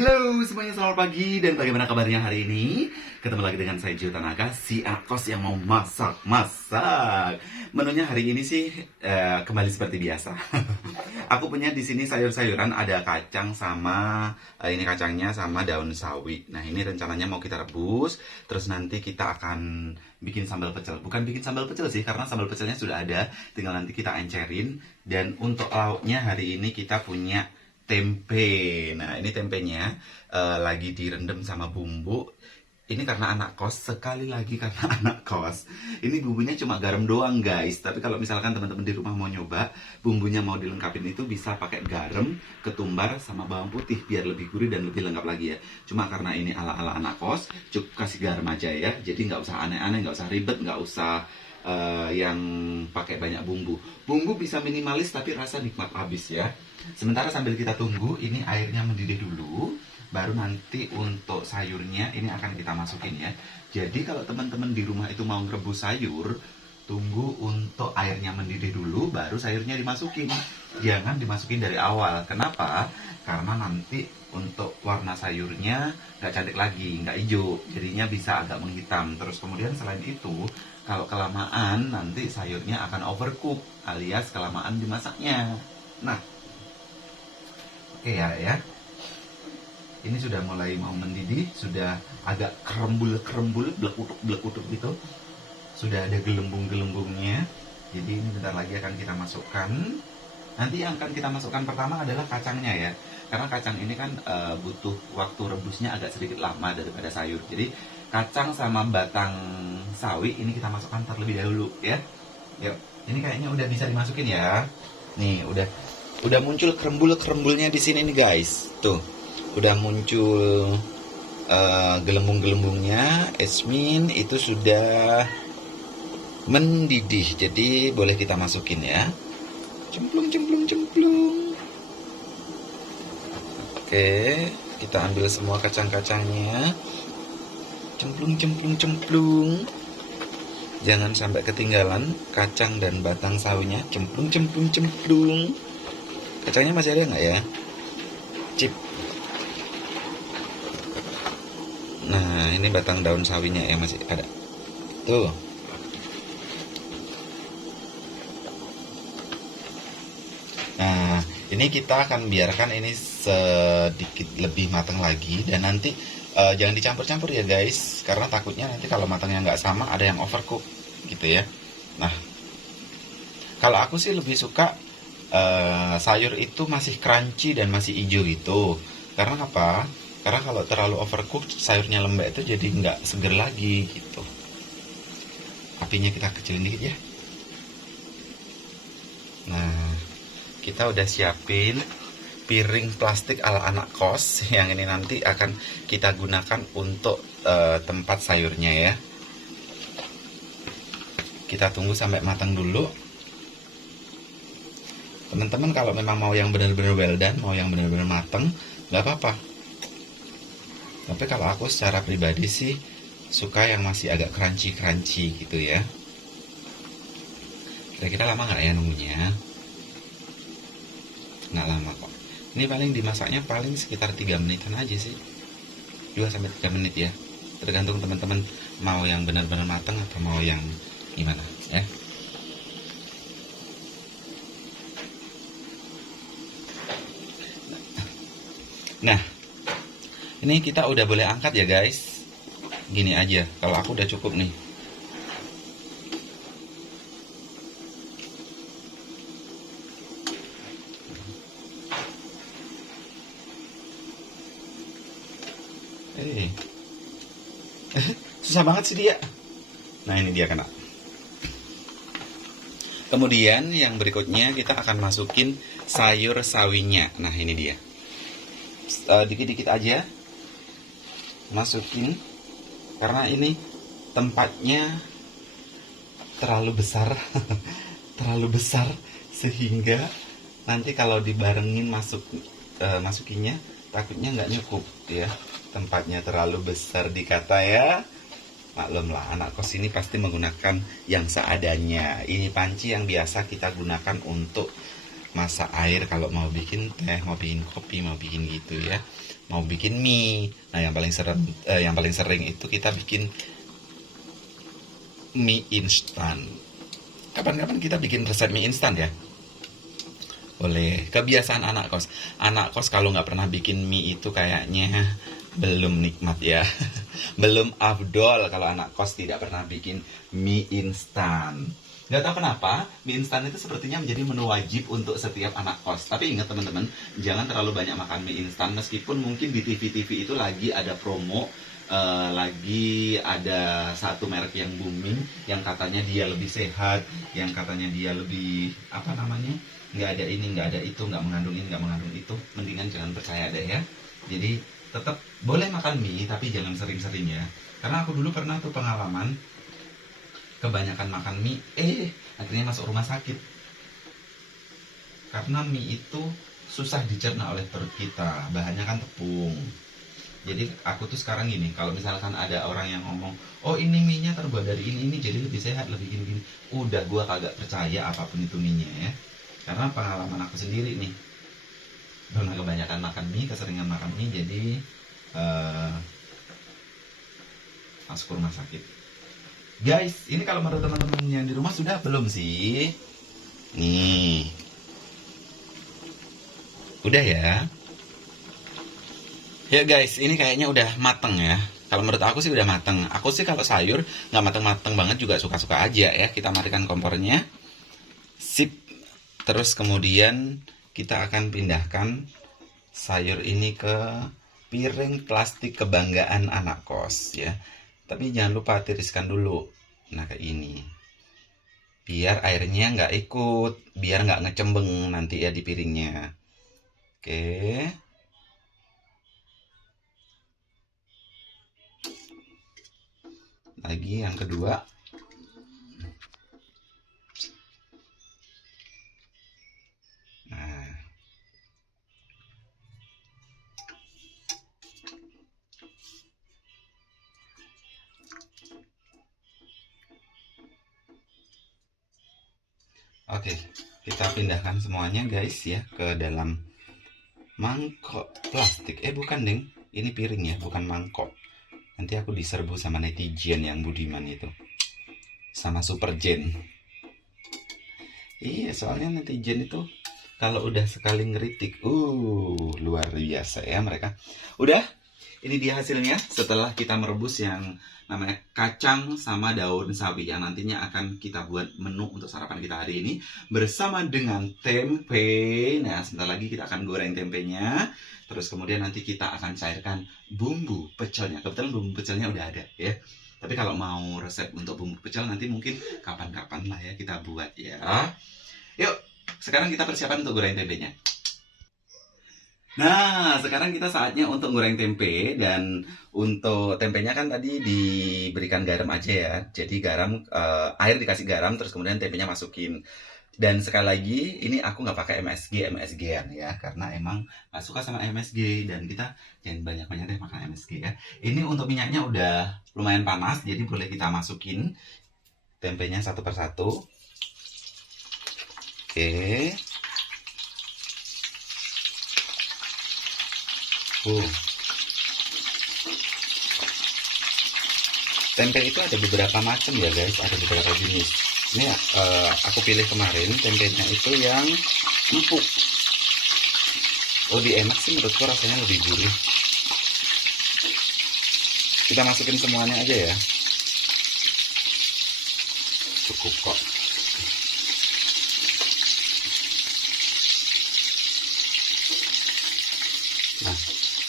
Halo semuanya, selamat pagi dan bagaimana kabarnya hari ini? Ketemu lagi dengan saya Gio Tanaka, si Akos yang mau masak-masak. Menunya hari ini sih kembali seperti biasa. Aku punya di sini sayur-sayuran, ada kacang sama ini kacangnya sama daun sawi. Nah ini rencananya mau kita rebus, terus nanti kita akan bikin sambal pecel. Bukan bikin sambal pecel sih, karena sambal pecelnya sudah ada, tinggal nanti kita encerin. Dan untuk lauknya hari ini kita punya tempe. Nah, ini tempenya lagi direndam sama bumbu. Ini karena anak kos, sekali lagi karena anak kos. Ini bumbunya cuma garam doang, guys. Tapi kalau misalkan teman-teman di rumah mau nyoba, bumbunya mau dilengkapin itu bisa pakai garam, ketumbar, sama bawang putih biar lebih gurih dan lebih lengkap lagi ya. Cuma karena ini ala-ala anak kos, cukup kasih garam aja ya. Jadi nggak usah aneh-aneh, nggak usah ribet, nggak usah yang pakai banyak bumbu. Bumbu bisa minimalis tapi rasa nikmat habis ya. Sementara sambil kita tunggu, ini airnya mendidih dulu, baru nanti untuk sayurnya ini akan kita masukin ya. Jadi kalau teman-teman di rumah itu mau ngerebus sayur, tunggu untuk airnya mendidih dulu, baru sayurnya dimasukin. Jangan dimasukin dari awal. Kenapa? Karena nanti untuk warna sayurnya nggak cantik lagi, nggak hijau, jadinya bisa agak menghitam. Terus kemudian selain itu, kalau kelamaan nanti sayurnya akan overcook, alias kelamaan dimasaknya. Nah, oke ya. Ini sudah mulai mau mendidih, sudah agak kerembul-kerembul, blekutuk gitu. Sudah ada gelembung-gelembungnya. Jadi ini bentar lagi akan kita masukkan. Nanti yang akan kita masukkan pertama adalah kacangnya ya. Karena kacang ini kan butuh waktu rebusnya agak sedikit lama daripada sayur. Jadi kacang sama batang sawi ini kita masukkan terlebih dahulu ya. Yuk, ini kayaknya udah bisa dimasukin ya. Nih, udah muncul kerembul-kerembulnya di sini nih guys. Tuh, udah muncul gelembung-gelembungnya. Esmin itu sudah mendidih. Jadi boleh kita masukin ya. Cemplung. Oke, kita ambil semua kacang-kacangnya. Cemplung. Jangan sampai ketinggalan kacang dan batang sawinya. Cemplung. Kacangnya masih ada nggak ya? Cip. Nah, ini batang daun sawinya yang masih ada. Tuh. Nah, ini kita akan biarkan ini sedikit lebih matang lagi. Dan nanti jangan dicampur-campur ya guys, karena takutnya nanti kalau matangnya nggak sama ada yang overcook gitu ya. Nah, kalau aku sih lebih suka sayur itu masih crunchy dan masih hijau gitu. Karena apa? Karena kalau terlalu overcooked, sayurnya lembek itu jadi nggak seger lagi gitu. Apinya kita kecilin dikit ya. Nah, kita udah siapin piring plastik ala anak kos yang ini nanti akan kita gunakan untuk tempat sayurnya ya. Kita tunggu sampai matang dulu. Teman-teman kalau memang mau yang benar-benar well done, mau yang benar-benar matang, nggak apa-apa. Tapi kalau aku secara pribadi sih suka yang masih agak crunchy gitu ya. Kira-kira lama nggak ya nunggunya? Nggak lama kok. Ini paling dimasaknya paling sekitar 3 menitan aja sih. 2-3 menit ya. Tergantung teman-teman mau yang benar-benar matang atau mau yang gimana ya. Nah, ini kita udah boleh angkat ya guys. Gini aja, kalau aku udah cukup nih. Susah banget sih dia. Nah ini dia kena. Kemudian yang berikutnya kita akan masukin sayur sawinya. Nah ini dia. Dikit-dikit aja masukin, karena ini tempatnya terlalu besar. Terlalu besar sehingga nanti kalau dibarengin masukinnya takutnya nggak nyukup ya. Tempatnya terlalu besar dikata ya. Maklum lah, anak kos ini pasti menggunakan yang seadanya. Ini panci yang biasa kita gunakan untuk masak air kalau mau bikin teh, mau bikin kopi, mau bikin gitu ya. mau bikin mie. Nah, yang paling sering itu kita bikin mie instan. Kapan-kapan kita bikin resep mie instan ya. Boleh. Kebiasaan anak kos. Anak kos kalau nggak pernah bikin mie itu kayaknya belum nikmat ya. Belum afdol kalau anak kos tidak pernah bikin mie instan. Nggak tahu kenapa, mie instan itu sepertinya menjadi menu wajib untuk setiap anak kos. Tapi ingat teman-teman, jangan terlalu banyak makan mie instan. Meskipun mungkin di TV-TV itu lagi ada promo, lagi ada satu merek yang booming, yang katanya dia lebih sehat, yang katanya dia lebih, apa namanya, nggak ada ini, nggak ada itu, nggak mengandung ini, nggak mengandung itu. Mendingan jangan percaya deh ya. Jadi tetap boleh makan mie, tapi jangan sering-sering ya. Karena aku dulu pernah tuh pengalaman, kebanyakan makan mie, akhirnya masuk rumah sakit. Karena mie itu susah dicerna oleh perut kita, bahannya kan tepung. Jadi aku tuh sekarang gini, kalau misalkan ada orang yang ngomong, oh ini mie-nya terbuat dari ini jadi lebih sehat, lebih gini-gini. Udah, gua kagak percaya apapun itu mie-nya ya. Karena pengalaman aku sendiri nih, karena kebanyakan makan mie, keseringan makan mie, jadi masuk rumah sakit. Guys, ini kalau menurut teman-teman yang di rumah sudah belum sih? Nih, udah ya. Ya guys, ini kayaknya udah mateng ya. Kalau menurut aku sih udah mateng. Aku sih kalau sayur nggak mateng-mateng banget juga suka-suka aja ya. Kita matikan kompornya. Sip. Terus kemudian kita akan pindahkan sayur ini ke piring plastik kebanggaan anak kos ya. Tapi jangan lupa tiriskan dulu. Nah, kayak ini. Biar airnya nggak ikut. Biar nggak ngecembeng nanti ya di piringnya. Oke. Lagi yang kedua. Nah. Oke, kita pindahkan semuanya guys ya ke dalam mangkok plastik. Bukan deng, ini piring ya, bukan mangkok. Nanti aku diserbu sama netizen yang budiman itu, sama super gen. Iya, soalnya netizen itu kalau udah sekali ngeritik, luar biasa ya mereka. Udah, ini dia hasilnya setelah kita merebus yang namanya kacang sama daun sawi yang nantinya akan kita buat menu untuk sarapan kita hari ini bersama dengan tempe. Nah, sebentar lagi kita akan goreng tempenya. Terus kemudian nanti kita akan cairkan bumbu pecelnya. Kebetulan bumbu pecelnya udah ada ya. Tapi kalau mau resep untuk bumbu pecel nanti mungkin kapan-kapan lah ya kita buat ya. Yuk, sekarang kita persiapan untuk goreng tempenya. Nah, sekarang kita saatnya untuk goreng tempe. Dan untuk tempenya kan tadi diberikan garam aja ya. Jadi garam, air dikasih garam, terus kemudian tempenya masukin. Dan sekali lagi, ini aku nggak pakai MSG-an ya, karena emang nggak suka sama MSG. Dan kita jangan banyak-banyak deh makan MSG ya. Ini untuk minyaknya udah lumayan panas, jadi boleh kita masukin tempenya satu persatu. Oke. Tempe itu ada beberapa macam ya guys, ada beberapa jenis. Ini aku pilih kemarin tempenya itu yang empuk. Lebih enak sih menurutku, rasanya lebih gurih. Kita masukin semuanya aja ya. Cukup kok. Nah,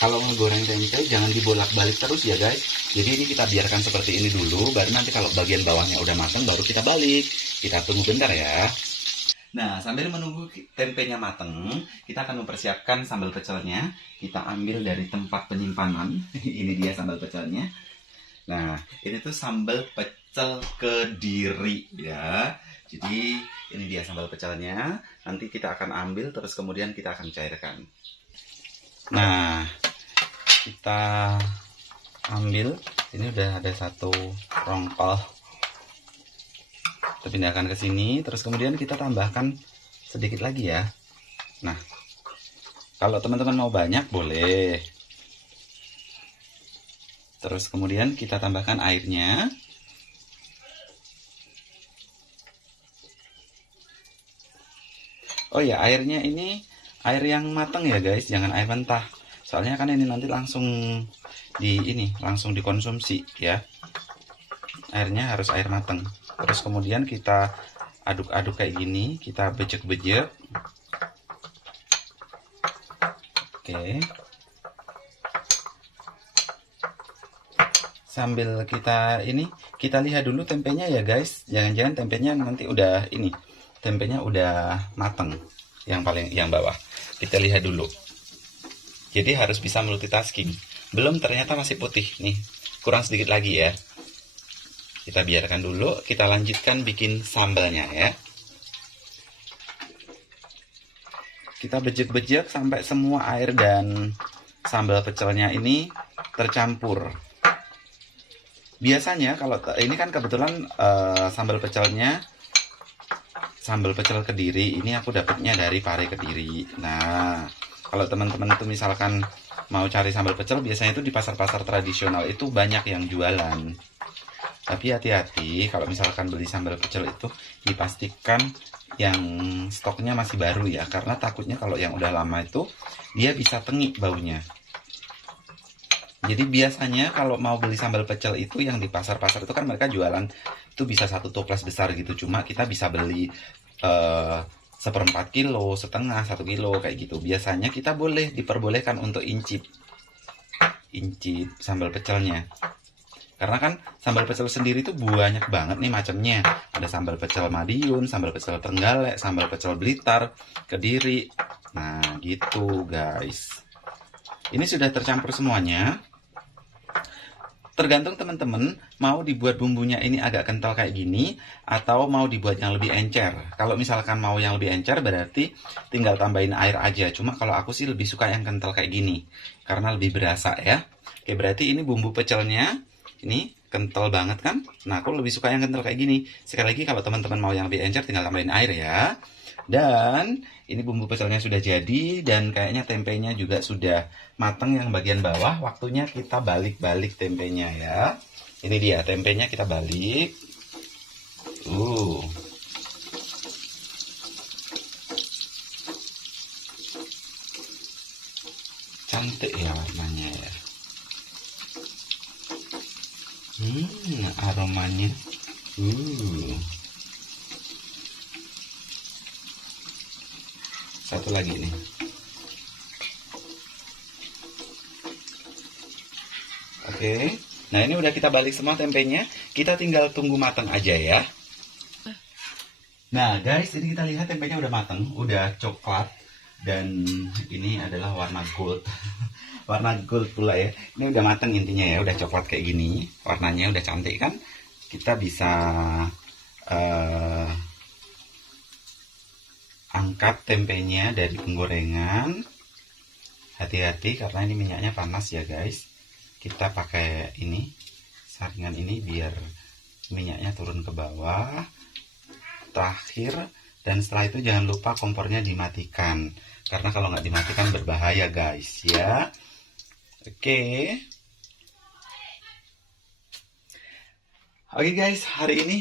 kalau ngegoreng tempe jangan dibolak-balik terus ya guys. Jadi ini kita biarkan seperti ini dulu, baru nanti kalau bagian bawahnya udah matang baru kita balik. Kita tunggu bentar ya. Nah, sambil menunggu tempenya mateng, kita akan mempersiapkan sambal pecelnya. Kita ambil dari tempat penyimpanan. Ini dia sambal pecelnya. Nah, ini tuh sambal pecel Kediri ya. Jadi ini dia sambal pecelnya. Nanti kita akan ambil terus kemudian kita akan cairkan. Nah, kita ambil, ini udah ada satu rongkol, kita pindahkan ke sini, terus kemudian kita tambahkan sedikit lagi ya. Nah, kalau teman-teman mau banyak boleh, Terus kemudian kita tambahkan airnya. Oh ya, airnya ini air yang matang ya guys, jangan air mentah. Soalnya kan ini nanti langsung langsung dikonsumsi ya. Airnya harus air matang. Terus kemudian kita aduk-aduk kayak gini, kita bejek-bejek. Oke. Sambil kita lihat dulu tempenya ya guys. Jangan-jangan tempenya nanti tempenya udah mateng. Yang bawah. Kita lihat dulu. Jadi harus bisa multitasking. Belum, ternyata masih putih nih. Kurang sedikit lagi ya. Kita biarkan dulu, kita lanjutkan bikin sambalnya ya. Kita bejek-bejek sampai semua air dan sambal pecelnya ini tercampur. Biasanya kalau ini kan kebetulan sambal pecel Kediri ini aku dapatnya dari Pare Kediri. Nah, kalau teman-teman itu misalkan mau cari sambal pecel, biasanya itu di pasar-pasar tradisional itu banyak yang jualan. Tapi hati-hati kalau misalkan beli sambal pecel itu dipastikan yang stoknya masih baru ya, karena takutnya kalau yang udah lama itu dia bisa tengik baunya. Jadi biasanya kalau mau beli sambal pecel itu yang di pasar-pasar itu kan mereka jualan itu bisa 1 toples besar gitu. Cuma kita bisa beli 1/4 kilo, setengah, 1 kilo kayak gitu. Biasanya kita diperbolehkan untuk incip sambal pecelnya. Karena kan sambal pecel sendiri itu banyak banget nih macamnya. Ada sambal pecel Madiun, sambal pecel Trenggalek, sambal pecel Blitar, Kediri. Nah gitu guys. Ini sudah tercampur semuanya. Tergantung teman-teman mau dibuat bumbunya ini agak kental kayak gini atau mau dibuat yang lebih encer. Kalau misalkan mau yang lebih encer berarti tinggal tambahin air aja. Cuma kalau aku sih lebih suka yang kental kayak gini karena lebih berasa ya. Oke, berarti ini bumbu pecelnya ini kental banget kan? Nah, aku lebih suka yang kental kayak gini. Sekali lagi kalau teman-teman mau yang lebih encer tinggal tambahin air ya. Dan ini bumbu pecelnya sudah jadi dan kayaknya tempenya juga sudah matang yang bagian bawah. Waktunya kita balik-balik tempenya ya. Ini dia tempenya, kita balik. Cantik ya warnanya ya. Aromanya. Satu lagi nih. Oke. Nah, ini udah kita balik semua tempenya. Kita tinggal tunggu matang aja ya. Nah, guys, ini kita lihat tempenya udah matang, udah coklat dan ini adalah warna gold. Warna gold pula ya. Ini udah matang intinya ya, udah coklat kayak gini. Warnanya udah cantik kan? Kita bisa angkat tempenya dari penggorengan. Hati-hati karena ini minyaknya panas ya guys. Kita pakai ini saringan ini biar minyaknya turun ke bawah. Terakhir, dan setelah itu jangan lupa kompornya dimatikan karena kalau nggak dimatikan berbahaya guys ya. Oke guys, hari ini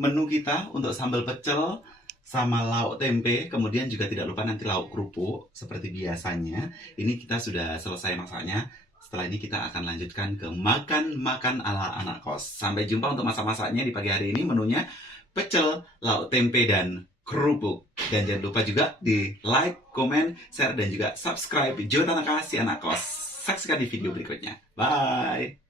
menu kita untuk sambal pecel sama lauk tempe, kemudian juga tidak lupa nanti lauk kerupuk seperti biasanya. Ini kita sudah selesai masaknya. Setelah ini kita akan lanjutkan ke makan ala anak kos. Sampai jumpa untuk masak-masaknya di pagi hari ini. Menunya pecel, lauk tempe, dan kerupuk. Dan jangan lupa juga di like, komen, share, dan juga subscribe Jo Tanaka si anak kos. Saksikan di video berikutnya. Bye!